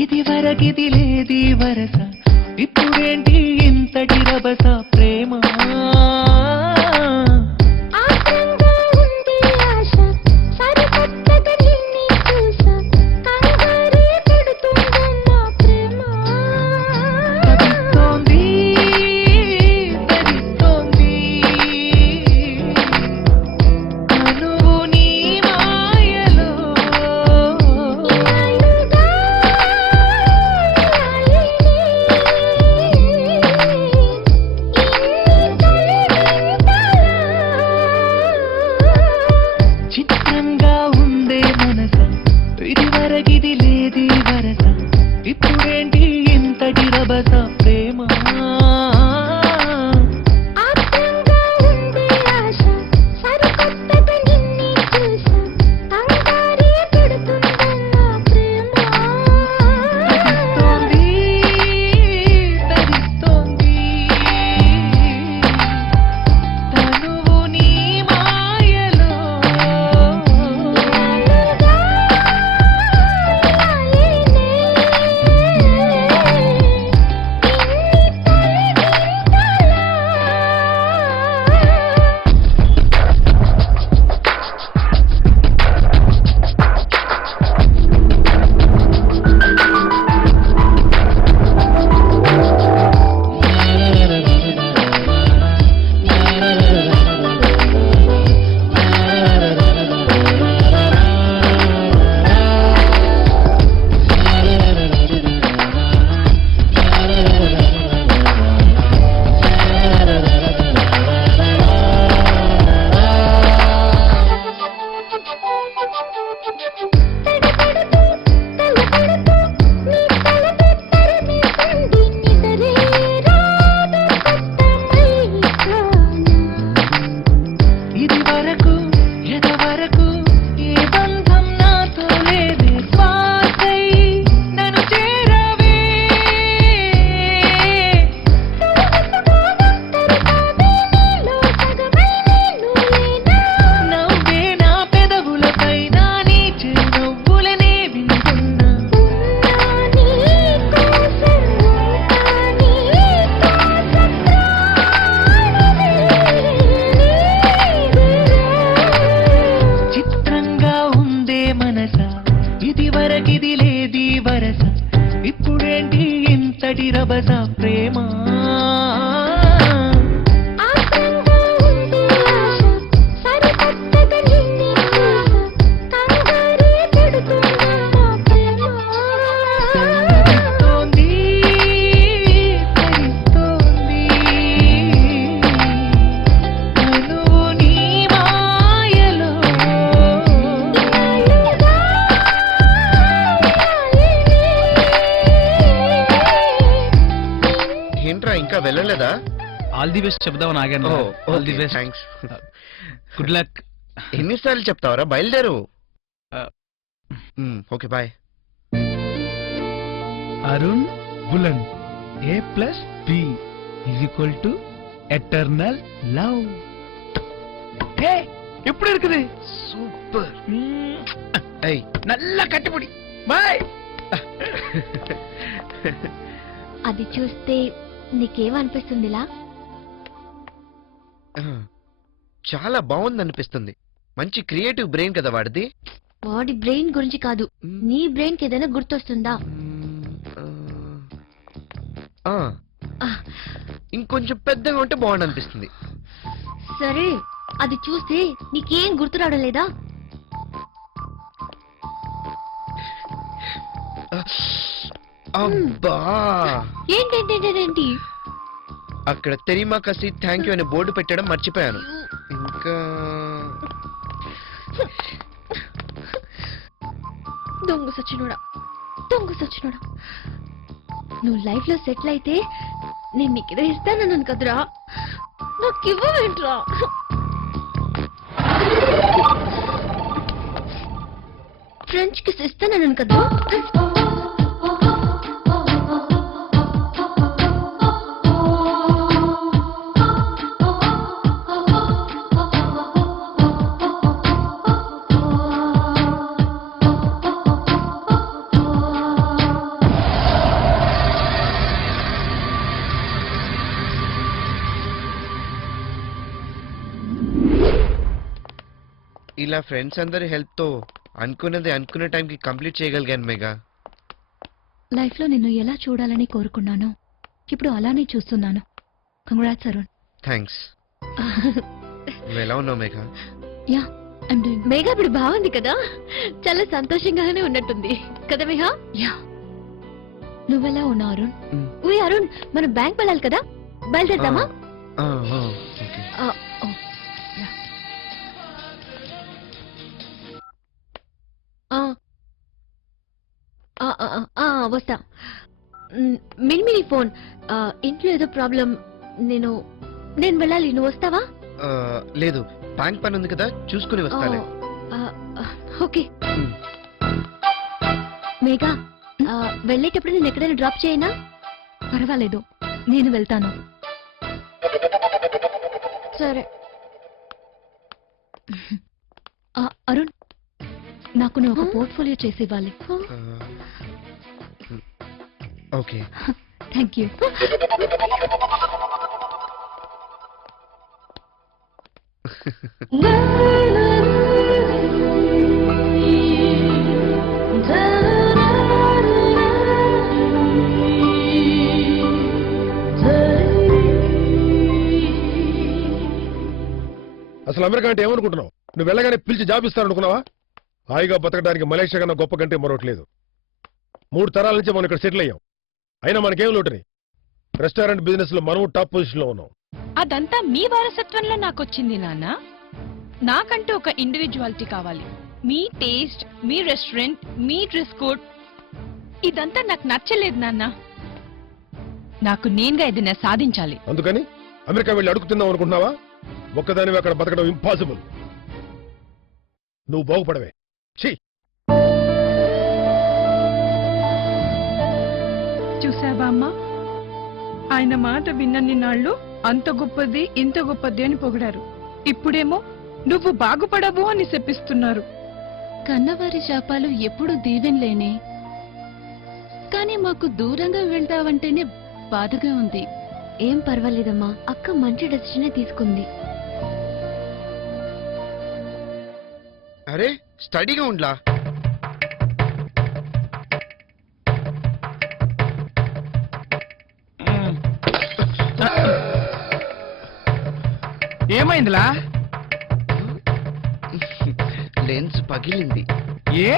ఇది వరకిది లేది వరస ఇప్పుడేంటి ఇంతటి రభస ప్రేమ ఇది లేది వరస ఇప్పుడేంటి ఇంతటి రభస ప్రేమ ఇది లేది వరస ఇప్పుడేంటి ఇంతటి రభస ప్రేమ ఇంకా వెళ్ళలేదా? ఆల్ ది బెస్ట్ చెప్దామని ఆగాను. All the best, thanks, good luck. ఎన్నిసార్లు చెప్తావరా? బయలుదేరు. Okay bye. అరుణ్ బులన్ A plus B is equal to eternal love. Hey ఎప్పుడు இருக்குது? సూపర్. ఏయ్ నల్ల కట్టుబడి బాయ్. అది చూస్తే నీకేమనిపిస్తుందిలా? చాలా బాగుంది అనిపిస్తుంది. మంచి క్రియేటివ్ బ్రెయిన్ కదా వాడిది. వాడి బ్రెయిన్ గురించి కాదు, నీ బ్రెయిన్ కి ఏదైనా గుర్తొస్తుందా? ఇంకొంచెం పెద్దగా ఉంటే బాగుంది అనిపిస్తుంది. సరే, అది చూస్తే నీకేం గుర్తు రావడం లేదా? అబ్బా, ఏంటి అక్కడ తెరిమా కసి థ్యాంక్ యూ అనే బోర్డు పెట్టడం మర్చిపోయాను. ఇంకా దొంగ సచ్చినోడా, నువ్వు లైఫ్ లో సెటిల్ అయితే నేను నీకు ఇదే ఇస్తానన్నాను కదరా. నాకు ఇవ్వవేంట్రా? ఫ్రెంచ్ కిస్ ఇస్తానన్నాను కదా. ఇలా ఫ్రెండ్స్ అందరి హెల్ప్ తో అనుకున్నది అనుకున్న టైంకి కంప్లీట్ చేయగలిగాను మేఘా. లైఫ్ లో నిన్ను ఎలా చూడాలని కోరుకున్నానో ఇప్పుడు అలానే చూస్తున్నాను. కంగ్రాట్స్ అరుణ్. థ్యాంక్స్. నువ్వు ఎలా ఉన్నావు Megha? Yeah I'm doing. Megha ఇప్పుడు బాగుంది కదా, చాలా సంతోషంగానే ఉన్నట్టుంది కదా మేఘా? యా నువ్వెలా ఉన్నావు అరుణ్? ఉయ్ అరుణ్, మనం బ్యాంక్ వెళ్ళాలి కదా, బయలుదేరదామా? ఓకే. ఆ, ఓ. వస్తా. మినిమిని ఫోన్, ఇంట్లో ఏదో ప్రాబ్లం, నేను వెళ్ళాలి, నువ్వు వస్తావా? లేదు, బ్యాంక్ పని ఉంది కదా, చూసుకుని వస్తాలే. ఓకే. మేఘా, వెళ్ళేటప్పుడు నేను ఎక్కడైనా డ్రాప్ చేయనా? పర్వాలేదు, నేను వెళ్తాను. సరే. అరుణ్, నాకు నువ్వు ఒక పోర్ట్ఫోలియో చేసి ఇవ్వాలి. ఓకే. Thank you. అసలు అమెరికా అంటే ఏమనుకుంటున్నావు? నువ్వు వెళ్ళగానే పిలిచి జాబ్ ఇస్తారనుకున్నావా? హాయిగా బతకడానికి మలేషియా కన్నా గొప్ప కంటే మరొకట్లేదు. 3 తరాల నుంచి మనం ఇక్కడ సెటిల్ అయ్యాం. అయినా మనకేం లోటుని? రెస్టారెంట్ బిజినెస్ లో మనం టాప్ పొజిషన్ లో ఉన్నాం. అదంతా మీ వారసత్వంలో నాకొచ్చింది నాన్న. నాకంటూ ఒక ఇండివిజువాలిటీ కావాలి. మీ టేస్ట్, మీ రెస్టారెంట్, మీ డ్రెస్ కోడ్, ఇదంతా నాకు నచ్చలేదు నాన్న. నాకు నేనుగా ఏదైనా సాధించాలి. అందుకని అమెరికా వెళ్ళి అడుగుతున్నావు అనుకుంటున్నావా? ఒక్కదానివి అక్కడ బతకడం ఇంపాసిబుల్. నువ్వు బాగుపడవే. ఛీ! చూసావా అమ్మా, ఆయన మాట విన్నన్ని నాళ్ళు అంత గొప్పది ఇంత గొప్పది అని పొగిడారు. ఇప్పుడేమో నువ్వు బాగుపడవు అని చెప్పిస్తున్నారు. కన్నవారి శాపాలు ఎప్పుడు దీవెనలేనే, కానీ మాకు దూరంగా వెళ్తావంటేనే బాధగా ఉంది. ఏం పర్వాలేదమ్మా, అక్క మంచి డెసిషనే తీసుకుంది. అరే, స్టడీగా ఉండ్లా. ఏమైందిలా? లెన్స్ పగిలింది. ఏ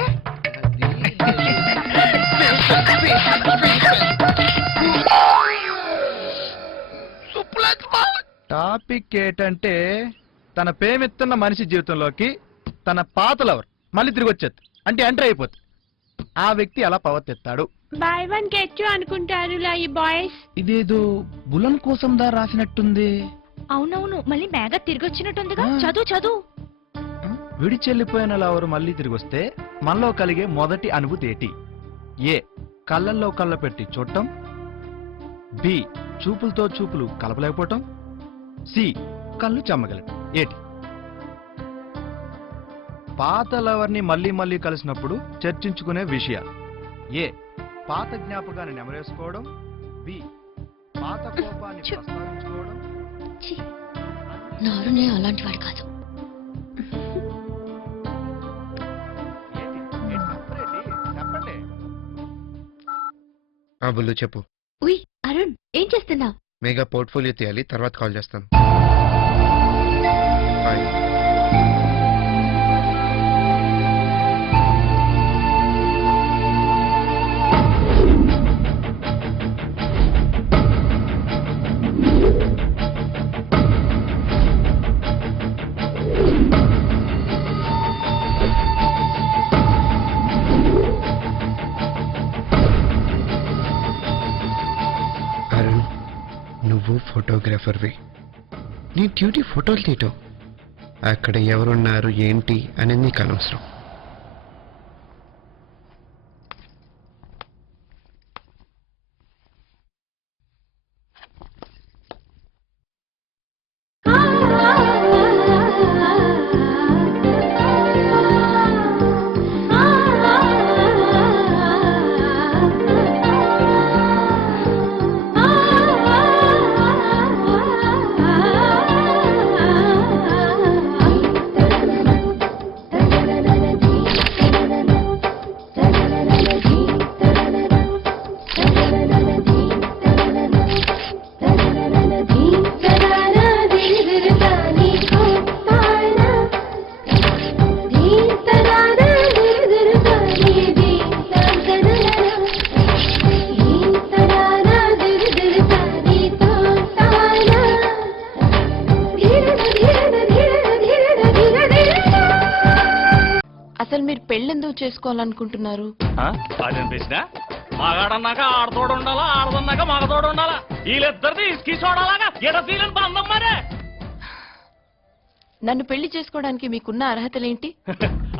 టాపిక్ ఏంటంటే, తన ప్రేమిస్తున్న మనిషి జీవితంలోకి తన పాత లవర్ మళ్ళీ తిరిగి వచ్చేది అంటే ఎంటర్ అయిపోతుంది. ఆ వ్యక్తి అలా ప్రవర్తిస్తాడు. బై వన్ గెట్ టూ అనుకుంటారు ఈ బాయ్స్. ఇదేదో బులన్ కోసం దా రాసినట్టుంది. అవునవును, మళ్ళీ మేఘ తిరిగి వచ్చినట్టుందిగా. ఆ. చదువు. విడిచెల్లిపోయిన లవరు మళ్ళీ తిరిగి వస్తే మనలో కలిగే మొదటి అనుభూతి ఏంటి? ఏ, కళ్ళల్లో కళ్ళ పెట్టి చూడటం. బి, చూపులతో చూపులు కలపలేకపోవటం. సి, కళ్ళు చెమ్మగలటం. ఏటి? పాత లవర్ని మళ్ళీ మళ్ళీ కలిసినప్పుడు చర్చించుకునే విషయాలు. ఏ, పాత జ్ఞాపకాన్ని నెమరేసుకోవడం. బి, పాత కోపాన్ని ప్రస్తావించుకోవడం. నారునే అలాంటి వాడు కాదు. చెప్పండి. బుల్లు చెప్పు. ఉయ్ అరుణ్, ఏం చేస్తున్నావు? మేఘా పోర్ట్ఫోలియో తీయాలి, తర్వాత కాల్ చేస్తాను. బాయ్. అరుణ్, నువ్వు ఫోటోగ్రాఫర్వి. నీ డ్యూటీ ఫోటోలు తీయటం. అక్కడ ఎవరున్నారు ఏంటి అనేది నీకు అనవసరం. అసలు మీరు పెళ్ళెందుకు చేసుకోవాలనుకుంటున్నారు? అదేం ప్రశ్న? మగాడన్నాక ఆడతోడు ఉండాలా, ఆడదన్నాక మగతోడు ఉండాలా? వీళ్ళిద్దరిది ఇసుకి చూడాలాగా ఎడతీలని బంధం మరే. నన్ను పెళ్లి చేసుకోవడానికి మీకున్న అర్హతలేంటి?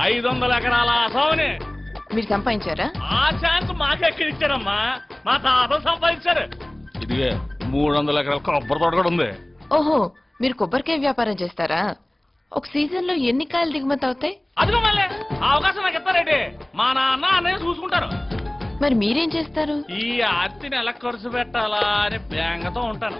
500 ఎకరాల ఆసావుని మీరు సంపాదించారా? ఆ ఛాన్స్ మాకెక్కడిచ్చారమ్మా, మా తాత సంపాదించారు. ఇదిగే 300 ఎకరాల కొబ్బరి తోట కూడా ఉంది. ఓహో, మీరు కొబ్బరికాయ వ్యాపారం చేస్తారా? ఒక సీజన్ లో ఎన్ని కాయలు దిగుమతి అవుతాయి? అదిగో మళ్ళీ అవకాశం నాకు ఇస్తారేంటి? మా నాన్న అన్నయ్య చూసుకుంటారు. మరి మీరేం చేస్తారు? ఈ ఆర్తిని ఎలా ఖర్చు పెట్టాలా అని బేంగతో ఉంటాను.